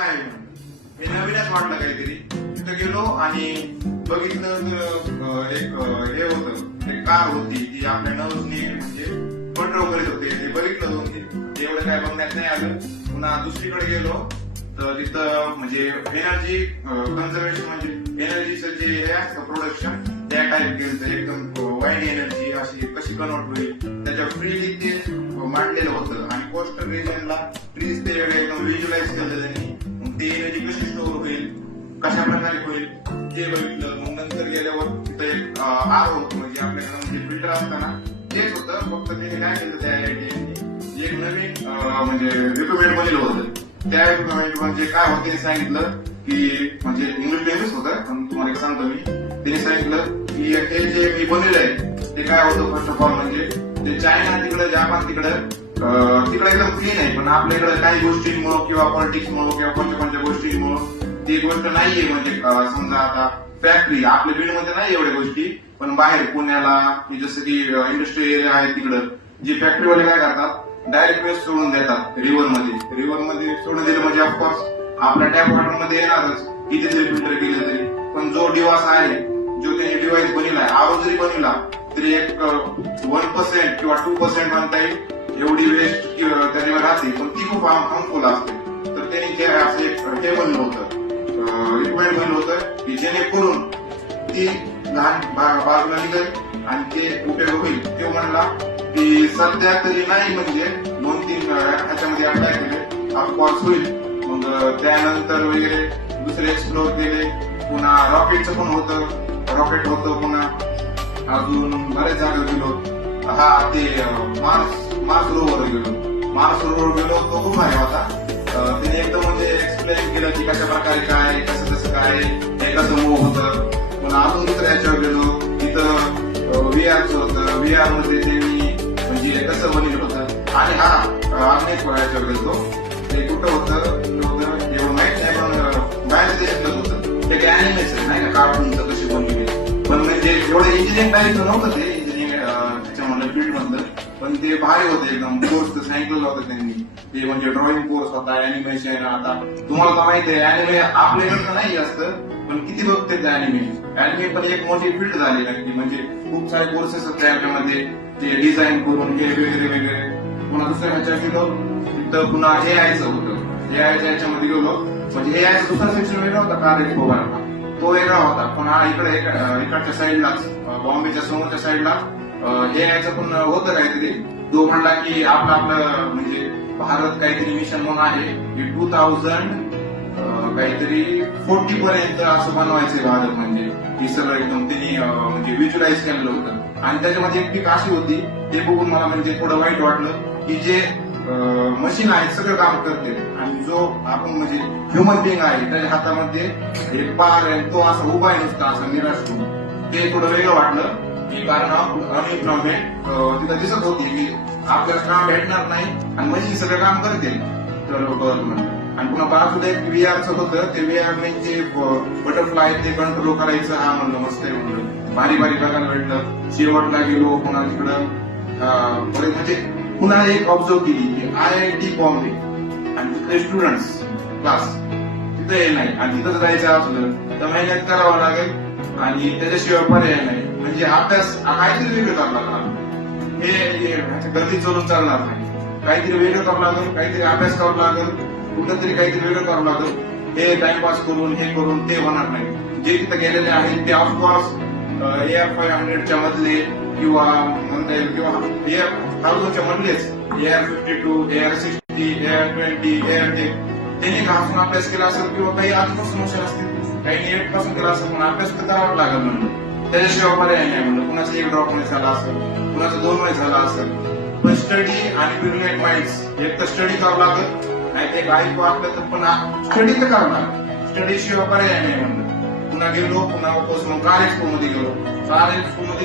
काय मी नवीनच वाटलं काहीतरी. तिथं गेलो आणि बघितलं तर एक हे होतं, एक कार होती ती आपल्या नवसनी म्हणजे कंट्रोल करीत होते. ते बघितलं दोन तीन, एवढं काय बघण्यात नाही आलं. पुन्हा दुसरीकडे गेलो तर तिथं म्हणजे एनर्जी कन्झर्वेशन म्हणजे एनर्जीचं जे हे असतं प्रोडक्शन त्या टाईप केलं. एकदम वाईड एनर्जी अशी कशी कन्वर्ट होईल त्याच्या फ्रीली ते मांडलेलं होतं. आणि कोस्टल रिजनला ट्रीज ते एकदम व्हिज्युअलाइज केलं त्यांनी. मग ती एनर्जी कशी स्टोअर होईल, कशा प्रकारे होईल ते बघितलं. मग नंतर गेल्यावर तिथं एक आर होतं म्हणजे आपल्याकडे म्हणजे फिल्टर असताना तेच होतं, फक्त त्याने काय केलं त्या आयआयटी एक नवीन म्हणजे रिक्रुटमेंट बनलेलं होतं. त्या रिक्रुटमेंट म्हणजे काय होते सांगितलं की म्हणजे इंग्लिश होतं, पण तुम्हाला एक सांगतो मी. त्याने सांगितलं की हे जे मी बनलेलं आहे ते काय होतं फर्स्ट ऑफ ऑल म्हणजे ते चायना तिकडे जापान तिकडे एकदम क्लीन आहे. पण आपल्याकडे काही गोष्टींमुळे किंवा पॉलिटिक्समुळे किंवा कोणत्या गोष्टींमुळे ती गोष्ट नाहीये. म्हणजे समजा आता फॅक्टरी आपल्या बीडमध्ये नाही एवढ्या गोष्टी, पण बाहेर पुण्याला जसं की इंडस्ट्री एरिया आहे तिकडं जे फॅक्टरीवाले काय करतात डायरेक्ट वेस्ट सोडून देतात रिव्हरमध्ये सोडून दिलं म्हणजे ऑफकोर्स आपल्या टॅप वॉटरमध्ये येणारच किती जरी फिल्टर केलं तरी. पण जो डिव्हाइस आहे, जो त्यांनी डिव्हाइस बनवला आहे, आरो जरी बनवला तरी एक 1% किंवा 2% म्हणता येईल एवढी वेस्ट त्याच्यावर राहते, पण ती खूप हार्मफुल असते. तर त्यांनी असं एक हे बनलं होतं, रिक्वायर्ड बनलं होतं की जेणेकरून ती लहान बाजूला निघेल आणि ते उपयोग होईल. तो म्हणला की सध्या तरी नाही म्हणजे 2-3 ह्याच्यामध्ये अप्लाय केले, ऑफकोर्स होईल. मग त्यानंतर वगैरे दुसरे एक्सप्लोर केले. पुन्हा रॉकेटचं पण रॉकेट होतं. पुन्हा अजून बरेच जागा गेलो. हा ते मार्स रोवर गेलो. तो खूप भारी होता. तिने एकदम म्हणजे एक्सप्लेन केलं की कशा प्रकारे काय कसं काय हे कसं मूव्ह होतं. पुन्हा अजून दुसऱ्या याच्यावर गेलो. तिथं व्हीआरचं होतं. व्हीआर मध्ये त्यांनी म्हणजे कसं बनवलं होतं. आणि आम्ही याच्यावर गेलो. ते कुठं होतं एवढं माहित नाही, पण बाहेर देशातलं होतं. ते अॅनिमेशन नाही का कार्टूनचं कशी बनवली. पण म्हणजे एवढं इंजिनिअरिंग टाईपचं नव्हतं ते त्याच्यामधलं फील्ड मधलं, पण ते भारी होते एकदम. कोर्स सांगितलेलं होतं त्यांनी. ते म्हणजे ड्रॉइंग कोर्स होता, अॅनिमेशन. आता तुम्हाला तर माहिती आहे अॅनिमे आपल्याकडे नाही असतं, पण किती बघते ते अॅनिमे पण एक मोठी फील्ड झाली नक्की. म्हणजे खूप सारे कोर्सेस होते त्याच्यामध्ये, ते डिझाईन करून हे वगैरे. पुन्हा दुसऱ्या ह्याच्या गेलो तिथं पुन्हा एआयचं होतं. एआयच्या ह्याच्यामध्ये गेलो म्हणजे एआयचा दुसरा सेक्शन वेगळा होता, कार्य प्रोग्राम तो वेगळा होता. पण इकडे इकडच्या साईडलाच बॉम्बेच्या समोरच्या साईडला हे यायचं पण होतं काहीतरी. तो म्हणला की आपलं म्हणजे भारत काहीतरी मिशन म्हणून आहे की 2000 काहीतरी 40 पर्यंत असं बनवायचंय भारत. म्हणजे ही सगळं एकदम त्यांनी म्हणजे व्हिज्युअलाइज केलेलं होतं. आणि त्याच्यामध्ये एक पीक अशी होती, ते बघून मला म्हणजे थोडं वाईट वाटलं की जे मशीन आहे सगळं काम करते आणि जो आपण म्हणजे ह्युमन बिंग आहे त्याच्या हातामध्ये एक पार आहे, तो असा उभा आहे नुसता असा निराश होऊन. ते थोडं वेगळं वाटलं की कारण अनएम्प्लॉयमेंट तिथं दिसत होती की आपल्याला काम भेटणार नाही आणि मशीन सगळं काम करते. तर गव्हर्नमेंट आणि पुन्हा बाजूला एक व्हीआरचं होतं. ते व्हीआर म्हणजे बटरफ्लाय ते कंट्रोल करायचं. हा म्हणलं मस्त आहे म्हणलं, भारी बघायला भेटलं. शेवटला गेलो पुन्हा तिकडं म्हणजे पुन्हा एक ऑब्झर्व केली की आयआयटी बॉम्बे आणि तिथले स्टुडंट्स क्लास तिथं हे नाही. आणि तिथं जायचं असलं तर मेहनत करावं लागेल आणि त्याच्याशिवाय पर्याय नाही. म्हणजे अभ्यास काहीतरी वेगळं करावं लागणार, हे गर्दी चलून चालणार नाही. काहीतरी वेगळं करावं लागेल, काहीतरी अभ्यास करावं लागेल, कुठं तरी काहीतरी वेगळं करावं लागेल. हे टाइमपास करून हे करून ते होणार नाही. जे तिथं गेलेले आहेत ते ऑफकोर्स AR500च्या मधले किंवा म्हणता येईल किंवा AR1000च्या मधलेच AR52, AR60, AR20, AR10 त्यांनी घासून अभ्यास केला असेल किंवा काही आधीपासून हुशार असतील, काही नेट पासून केला असेल. पण अभ्यास तर करावाच लागेल म्हणलं, त्याच्याशिवाय पर्याय नाही म्हणलं. कुणाचं 1 ड्रॉप मध्ये झाला असेल, कुणाचं 2 मध्ये झाला असेल. पण स्टडी आणि ब्रिलियंट माइंड्स एक तर स्टडी करावं लागत, नाही ते काही वाटलं तर पण स्टडी तर करावं लागत. स्टडी शिवाय पर्याय नाही म्हणलं. पुन्हा गेलो, पुन्हा कार एक्सपोमध्ये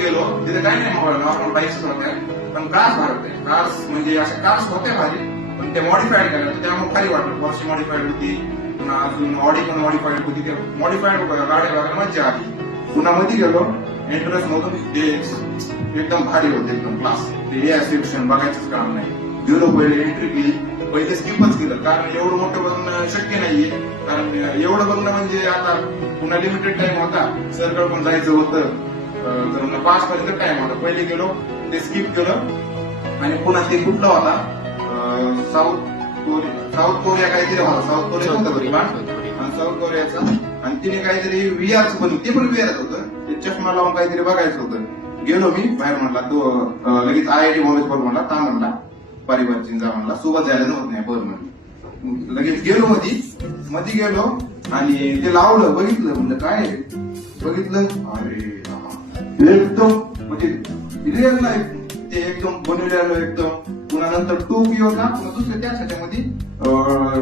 गेलो. तिथे काही नाही मोबाईल, नॉर्मल बाईक्स होत्या. पण कार्स भरत आहे. कार्स म्हणजे अशा कार्स होत्या भारी, पण ते मॉडिफाईड केल्या त्यामुळे भारी वाटलं. पोर्शे मॉडिफाईड होती, पुन्हा अजून ऑडी पण मॉडिफाईड होती. ते मॉडिफाईड गाड्या बघायला मजा आली. पुन्हा मध्ये गेलो एंट्रन्स मधून, ते एकदम भारी होते एकदम क्लास. ते या सेक्शन बघायचंच काम नाही. गेलो पहिले एंट्री केली, पहिले स्किपच केलं, कारण एवढं मोठं बघणं शक्य नाहीये. कारण एवढं बघणं म्हणजे आता पुन्हा लिमिटेड टाइम होता, सरकडे पण जायचं होतं, तर 5 पर्यंत टाइम होता. पहिले गेलो, ते स्किप केलं आणि पुन्हा ते कुठला होता, साऊथ कोरिया काहीतरी होता, साऊथ कोरियाचा. आणि तिने काहीतरी व्हीआरचं बनवलं, ते पण व्हीआरच होतं, ते चष्मा लावून काहीतरी बघायचं होतं. गेलो मी बाहेर, म्हणला तो लगेच IIT बॉम्बे बघ म्हणला, थांब म्हणला परिवार चिंता म्हणला, सोबत जायला जमत नाही बरं म्हणलं. लगेच गेलो मध्ये गेलो आणि ते लावलं, बघितलं, म्हणलं काय बघितलं, अरे एकदम म्हणजे रिअल लाईफ, ते एकदम बनवलेलं एकदम. पुन्हा नंतर टोकियोचा पुन्हा दुसऱ्या त्याच ह्याच्यामध्ये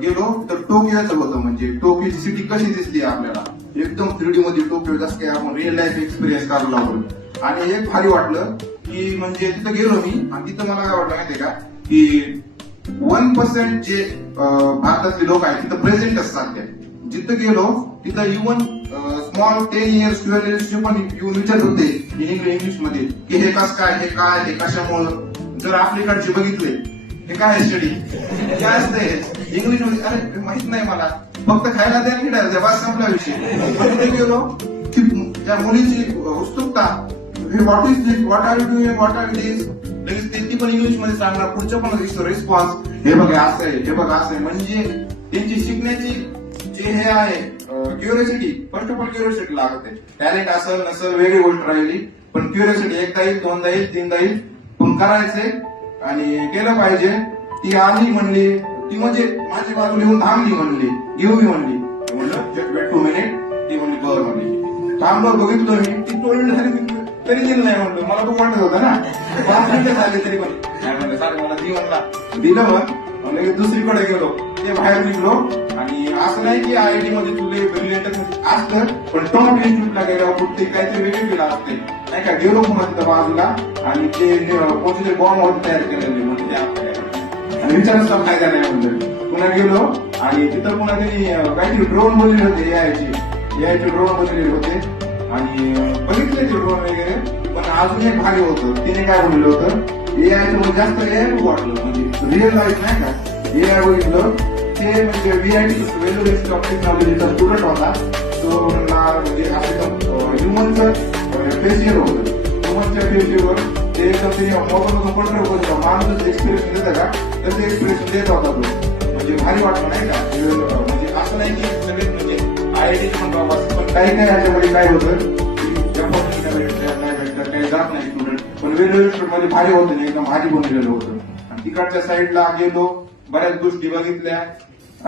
गेलो तर टोकियोचं होतं, म्हणजे टोकियोची सिटी कशी दिसली आपल्याला एकदम 3D मध्ये टोकियो, जसं काही आपण रिअल लाईफ एक्सपिरियन्स करायला लागलो. आणि एक भारी वाटलं की म्हणजे तिथं गेलो मी, आणि तिथं मला काय वाटलं माहितीये का की 1% जे भारतातले लोक आहेत तिथं प्रेझेंट असतात. जिथं गेलो तिथं इव्हन स्मॉल 10 years 12 years पण येऊन विचारत होते इंग्लिश मध्ये की हे कसं काय, हे काय, हे कशामुळं. जर आपल्याकडचे बघितले हे काय स्टडी काय असतंय इंग्लिश मध्ये, अरे माहित नाही मला, फक्त खायला द्या आणि हिडायला द्या, बस संपला विषय. तिथे गेलो की त्या मुलीची उत्सुकता, हे what is this, what are you doing, what are this, लगेच ती पण इंग्लिश मध्ये सांगणार, पुढच्या पण रिस्पॉन्स, हे बघा असं आहे, हे बघा असं आहे. म्हणजे त्यांची शिकण्याची जे हे आहे curiosity, first of all curiosity लागते. टॅलेंट असेल नसेल वेगळी गोष्ट राहिली, पण क्युरियोसिटी एकदा येईल, दोनदा येईल, तीनदा येईल, पण करायचंय आणि केलं पाहिजे. ती आली म्हणली, ती म्हणजे माझी बाजू लिहून थांबली, म्हणली घेऊ मी, म्हणली, म्हणलं वेट 2 minutes, ती म्हणली बरं, म्हणली थांबलं, बघितलं मी, ती टोळी झाली तरी दिलं नाही, म्हणलं मला तो वाटत होता ना 5 मिनिटं झाले तरी पण नाही म्हणलं, सारखं मला ती म्हणला दिलं. मग लगेच दुसरीकडे गेलो, ते बाहेर निघलो. आणि असं नाही की IIT मध्ये तुले ब्रिलियंट असतं, पण टॉप इन्स्टिट्यूटला गेल्यावर कुठे काहीतरी वेगळी केलं असते नाही का. गेलो पुन्हा तिथं बाजूला आणि ते कोणते बॉम्ब तयार केलेले, म्हणजे ते आपल्याला विचारायचा फायदा नाही म्हणलं. पुन्हा गेलो आणि तिथं पुन्हा त्यांनी काहीतरी ड्रोन बनवले होते, एआयचे ड्रोन बनवलेले होते आणि बघितले ते ड्रोन वगैरे. पण अजून एक भारी होतं, तिने काय बनवलं होतं, एआयचं जास्त एआय वाटलं, म्हणजे रिअल लाईफ नाही का. एआय बघितलं ते म्हणजे VIT व्हॅल्यू इन्स्टिट्यूट ऑफ टेक्नॉलॉजीचा स्टुडंट होता. तो म्हणजे ह्युमनचं फेशियल होतं, ह्युमनच्या फेशियलवर ते एकदम मोबाईलमधून कंट्रोल करत होता, माणूस एक्सपिरियन्स देतं का तसे एक्सपिरियन्स देत होता तो. म्हणजे भारी वाटलं नाही का. म्हणजे असं नाही की सगळे म्हणजे IIT पण बाबा, पण काही काही ह्याच्यामध्ये काय होतं काही जात नाही स्टुडंट, पण वेगवेगळ्या इन्स्टिट्यूट मध्ये भारी होतं नाही, एकदम भारी बनलेलं होतं. आणि तिकडच्या साईडला गेलो, बऱ्याच गोष्टी बघितल्या,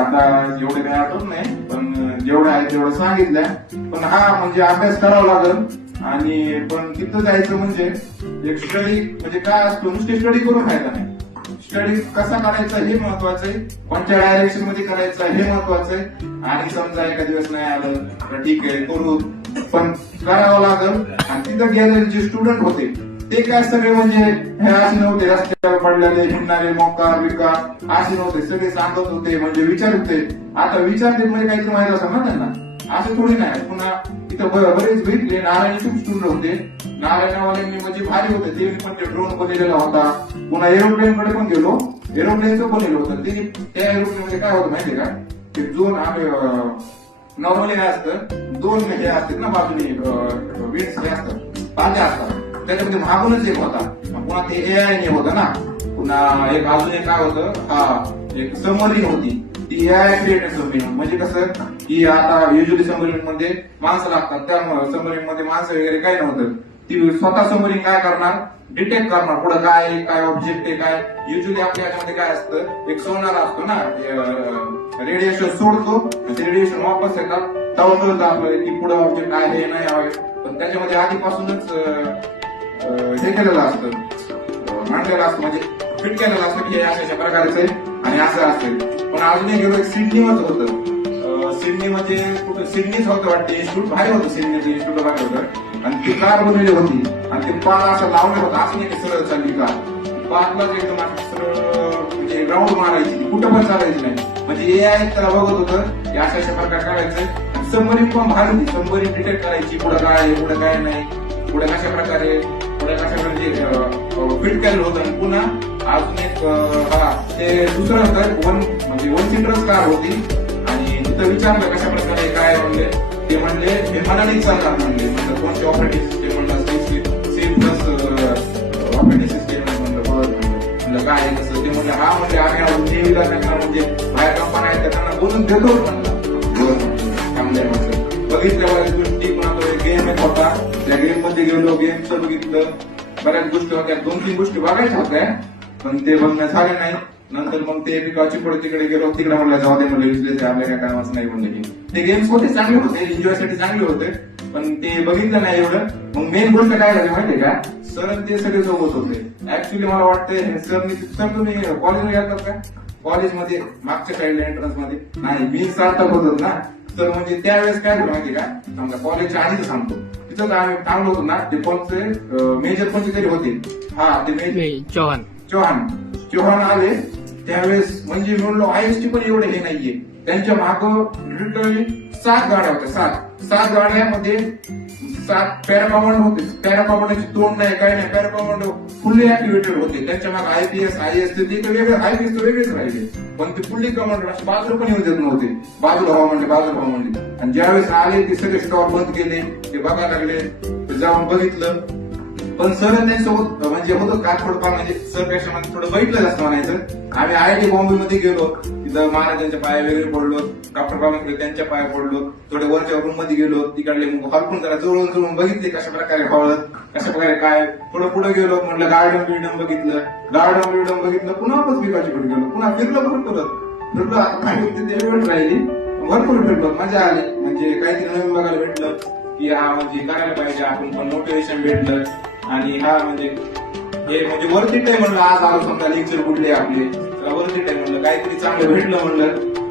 आता एवढे काही आठवत नाही, पण जेवढ्या आहे तेवढं सांगितल्या. पण हा म्हणजे अभ्यास करावा लागेल. आणि पण तिथं जायचं म्हणजे एक स्टडी, म्हणजे काय असतो नुसते स्टडी करून फायदा नाही, स्टडी कसा करायचा हे महत्वाचं आहे, कोणत्या डायरेक्शन मध्ये करायचं हे महत्वाचं आहे. आणि समजा एका दिवस नाही आलं तर ठीक आहे करू, पण करावं लागेल. आणि तिथं गेलेले जे स्टुडंट होते ते काय सगळे म्हणजे हे असे नव्हते रस्त्यावर पडलेले हिंडणारे मोकार विकार असे नव्हते, सगळे सांगत होते, म्हणजे विचारत होते. आता विचारते म्हणजे काहीतरी माहिती असं ना त्यांना, असं थोडी नाही. पुन्हा तिथं बरेच भेटले, नारायण स्टुडंट होते, नारायणवाल्यांनी म्हणजे भारी होते, ते पण ते ड्रोन बनवलेला होता. पुन्हा एरोप्लेन कडे पण गेलो, एरोप्लेनचं बनवलं होतं. ते त्या एरोप्लेन मध्ये काय होतं माहितीये का, ते दोन नॉर्मली काय असतं, 2 हे असतात ना बाजूने विंड्स हे असतात, पात्या असतात, त्याच्यामध्ये मागूनच एक होता. पुन्हा ते AI ने होतं ना. पुन्हा एक अजून एक काय होतं, हा एक सबमरीन होती, ती AI क्रिएटेड सबमरीन. म्हणजे कसं की आता युजली सबमरीन मध्ये माणसं लागतात, त्यामुळे सबमरीन मध्ये माणसं वगैरे काही नव्हतं. ती स्वतः सबमरीन काय करणार, डिटेक्ट करणार पुढे काय ऑब्जेक्ट आहे काय. युजली आपल्या याच्यामध्ये काय असतं, एक सोनार असतो ना, रेडिएशन सोडतो, ते रेडिएशन वापस येतात, तेव्हा कळतं आपल्याला की पुढे ऑब्जेक्ट आहे नाही आहे. पण त्याच्यामध्ये आधीपासूनच हे केलेलं असतं, मांडलेलं असतं, म्हणजे फिट केलेलं असतं की हे अशा प्रकारचं आहे आणि असं असेल. पण अजूनही गेलो, एक सिडनीमध्ये होतं, सिडनी म्हणजे कुठं सिडनीच होतं वाटते इन्स्टिट्यूट, भारी होतं सिडनीचं इन्स्टिट्यूट भारी होतं. आणि ती कार बनवली होती आणि ते पार असं लावलं होतं, असं नाही की सरळ चालली कार, पारलाच एकदम असं सरळ म्हणजे ग्राउंड मारायची, कुठं पण चालायची नाही. म्हणजे AI त्याला बघत होतं की अशा प्रकार करायचं. सबमरीन पण भारी होती, सबमरीन डिटेक्ट करायची पुढे काय आहे पुढे काय नाही, पुढे कशा प्रकारे फिट केलेलं होतं. आणि पुन्हा अजून एक ते दुसरं होतं म्हणजे 1 सीटरच कार होती आणि तिथं विचारलं कशा प्रकारे काय म्हणले ते म्हणले हे मनाने चालणार म्हणले कोणते ऑपरेटिंग सिस्टीम म्हणलं सी प्लस ऑपरेटिंग सिस्टीम म्हणलं काय आहे कसं ते म्हणलं हा म्हणजे आम्ही अजून नेहमीला त्यांना म्हणजे बाहेर कंपन्या आहेत त्यांना बोलून देतो म्हणलं चांगल्या म्हणलं बघितल्या गोष्टी पण आता गेम एक होता त्या गेम मध्ये गेलो गेमचं बघितलं बऱ्याच गोष्टी होत्या 2-3 गोष्टी बघायच्या होत्या पण ते बघणं झाले नाही नंतर मग ते पिकाची पुढे तिकडे गेलो तिकडे म्हणलं जाऊ दे म्हणलं विसलेचे आपल्या काय कामाचं नाही म्हणलं ते गेम्स होते चांगले होते एन्जॉयसाठी चांगले होते पण ते बघितलं नाही एवढं मग मेन गोष्ट काय झाली माहितीये का सर ते सगळे सोबत होते ऍक्च्युली मला वाटतं सर तुम्ही कॉलेजला गेलात का कॉलेजमध्ये मागच्या साईडला एंट्रन्स मध्ये नाही मी स्टार्टअप होतो ना तर म्हणजे त्यावेळेस काय झालं माहिती का समजा कॉलेजच्या आधीच सांगतो तिथंच आम्ही थांबलो होतो ना ते कोणते मेजर कोणते तरी होते ते मेजर चौहान आले त्यावेळेस म्हणजे म्हणलो आयएसटी पण एवढे हे नाहीये त्यांच्या माग लिटरली 7 गाड्या होत्या 7 गाड्यामध्ये 7 पॅराकमांडो होते पॅराकमांडोची तोंड नाही काय नाही पॅराकमांडो फुल्ली ऍक्टिव्हेटेड होते त्यांच्या मागे आयपीएस आयएस ते वेगळे आयपीएस तर वेगळेच राहिले पण ते फुल्ली कमांडो बाजूला पण येऊ देत नव्हते बाजूला व्हा म्हणले आणि ज्यावेळेस आले ते सगळे स्टॉप बंद केले ते बघायला लागले ते जाऊन बघितलं पण सर त्यांच्यासोबत म्हणजे होतं का थोडंफार म्हणजे सर पेक्षा थोडं बैठलं जास्त म्हणायचं आम्ही IIT बॉम्बे मध्ये गेलो तिथं महाराजांच्या पाया वगैरे पडलो डॉक्टर बाबांकडे त्यांच्या पाया पडलो थोडे वरच्या रूम मध्ये गेलो तिकडले मग हलकून जरा जुळून बघितले कशा प्रकारे हळद कशा प्रकारे काय थोडं पुढे गेलो म्हटलं गार्डन बघितलं पुन्हा पण पिकाची पुढे गेलो पुन्हा फिरलो आता काही ते वेळ राहिली भरपूर फिरलो मजा आली म्हणजे काहीतरी नवीन बघायला भेटलं की हा म्हणजे करायला पाहिजे आपण पण मोटिवेशन भेटलं आणि हा म्हणजे हे म्हणजे वरती टाइम म्हणलं आज आलो समजा लेक्चर कुठले आपले वरती टाइम म्हणलं काहीतरी चांगलं भेटलं म्हणलं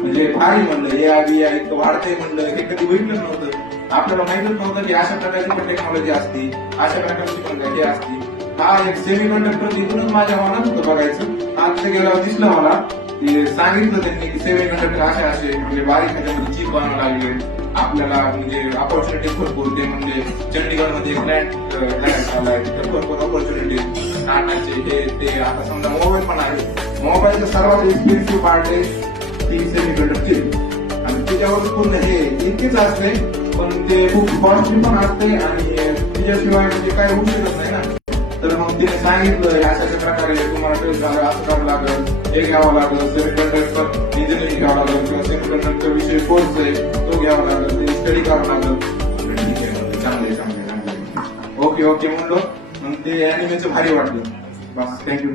म्हणजे भारी म्हणलं हे आधी इतकं वाढतंय म्हणलं हे कधी भेटलं नव्हतं आपल्याला माहितच नव्हतं की अशा प्रकारची पण टेक्नॉलॉजी असते अशा प्रकारची पण काही असते हा एक सेमी कंडक्टर तिथूनच माझ्या मनात होतं बघायचं आज ते गेल्यावर दिसलं मला की सांगितलं त्यांनी की सेमी कंडक्टर असे म्हणजे बारीक ह्याच्यामध्ये चीप बनावं लागले आपल्याला म्हणजे ऑपॉर्च्युनिटी भरपूर ते म्हणजे चंडीगडमध्ये एक लँड आलाय तर भरपूर ऑपॉर्च्युनिटी टाटाचे हे ते आता समजा मोबाईल पण आहे मोबाईलचं सर्वात एक्सपेन्सिव्ह पार्ट आहे ती सेमी कंडक्टर आणि त्याच्यावर पूर्ण हे इतकेच असते पण ते खूप कॉस्टली पण असते आणि त्याच्याशिवाय म्हणजे काय होऊ शकत नाही ना तर मग तिने सांगितलं अशा प्रकारे तुम्हाला टेस्ट झालं असं करावं लागेल हे घ्यावं लागेल सेमी कंडक्टर इंजिनिअरिंग घ्यावं लागेल किंवा सेमी कंडक्टर विषय कोर्स आहे तो घ्यावा लागेल स्टडी करावं लागेल ठीक आहे चांगले ओके म्हणलो मग ते अॅनिमेचं भारी वाटलं बस थँक्यू